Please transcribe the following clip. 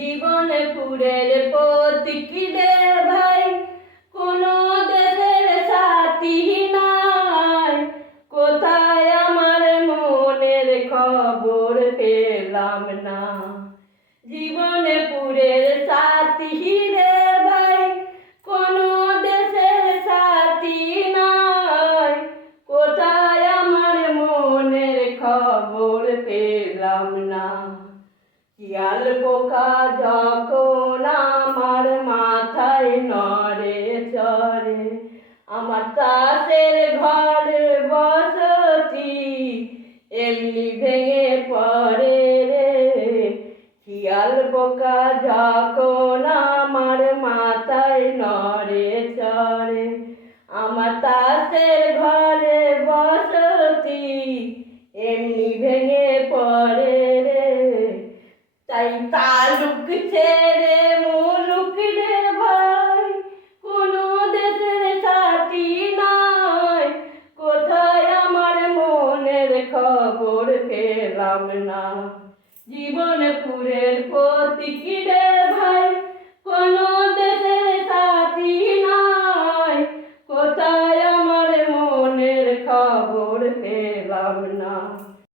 জীবনপুরের প্রতীক রে ভাই, কোনো দেশের সাথী নাই। কোথায় আমার মনের খবর পেলাম না। জীবনপুরের সাথী রে ভাই, কোনো দেশের সাথী নাই। কোথায় আমার মনের খবর পেলাম না। শিয়াল পোকা যখন আমার মাথায় নড়ে চড়ে, আমার তাসের ঘর বসতি এমনি ভেঙে পড়ে রে। শিয়াল পোকা যখন আমার মাথায় নড়ে চড়ে, আমার তাসের ঘরে বসতি এমনি ভেঙে পড়ে রে। তাই তালুক ছেড়ে মুলুক রে ভাই, কোনো দেশের সাথী নাই। কোথায় আমার মনের খবর পেলাম না। জীবনপুরের প্রতীক রে ভাই, কোনো দেশের